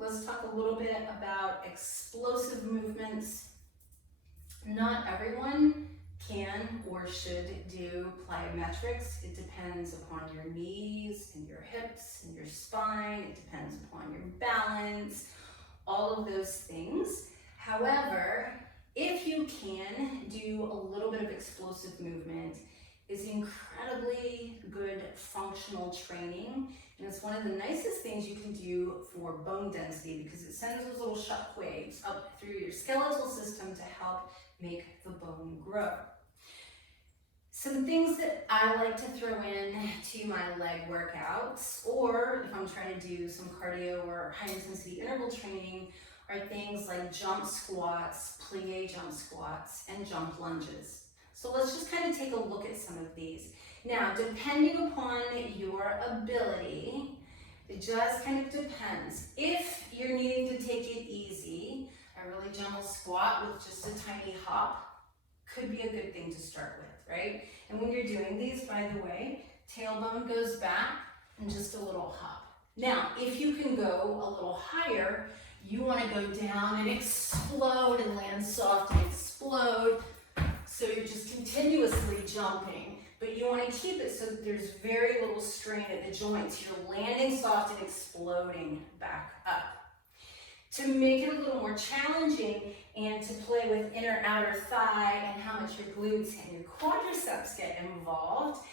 Let's talk a little bit about explosive movements. Not everyone can or should do plyometrics. It depends upon your knees and your hips and your spine. It depends upon your balance, all of those things. However, if you can do a little bit of explosive movement, is incredibly good functional training, and it's one of the nicest things you can do for bone density because it sends those little shock waves up through your skeletal system to help make the bone grow. Some things that I like to throw in to my leg workouts, or if I'm trying to do some cardio or high intensity interval training, are things like jump squats, plie jump squats, and jump lunges. So let's just kind of take a look at some of these. Now, depending upon your ability, it just kind of depends. If you're needing to take it easy, a really gentle squat with just a tiny hop could be a good thing to start with, right? And when you're doing these, by the way, tailbone goes back and just a little hop. Now, if you can go a little higher, you want to go down and explode and land soft and explode. So you're just continuously jumping, but you want to keep it so that there's very little strain at the joints. You're landing soft and exploding back up. To make it a little more challenging and to play with inner outer thigh and how much your glutes and your quadriceps get involved,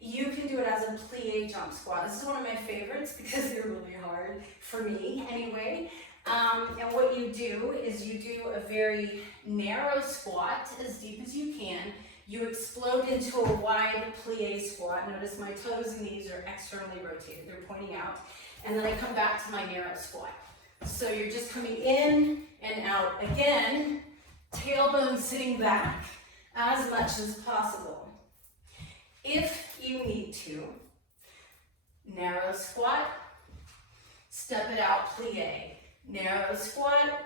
you can do it as a plie jump squat. This is one of my favorites because they're really hard, for me anyway. And what you do is you do a very narrow squat, as deep as you can. You explode into a wide plie squat. Notice my toes and knees are externally rotated. They're pointing out. And then I come back to my narrow squat. So you're just coming in and out again, tailbone sitting back as much as possible. If you need to, narrow squat, step it out, plie. Narrow squat,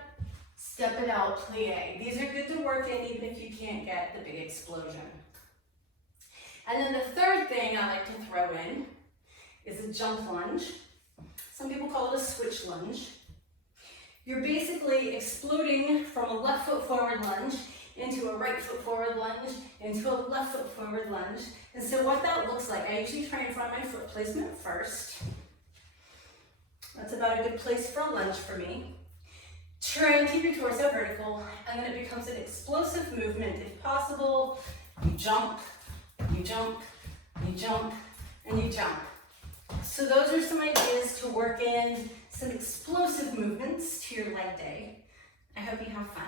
step it out, plie. These are good to work in even if you can't get the big explosion. And then the third thing I like to throw in is a jump lunge. Some people call it a switch lunge. You're basically exploding from a left foot forward lunge into a right foot forward lunge, into a left foot forward lunge. And so what that looks like, I usually try and find my foot placement first. That's about a good place for a lunge for me. Try and keep your torso vertical, and then it becomes an explosive movement. If possible, you jump, you jump, you jump, and you jump. So those are some ideas to work in some explosive movements to your leg day. I hope you have fun.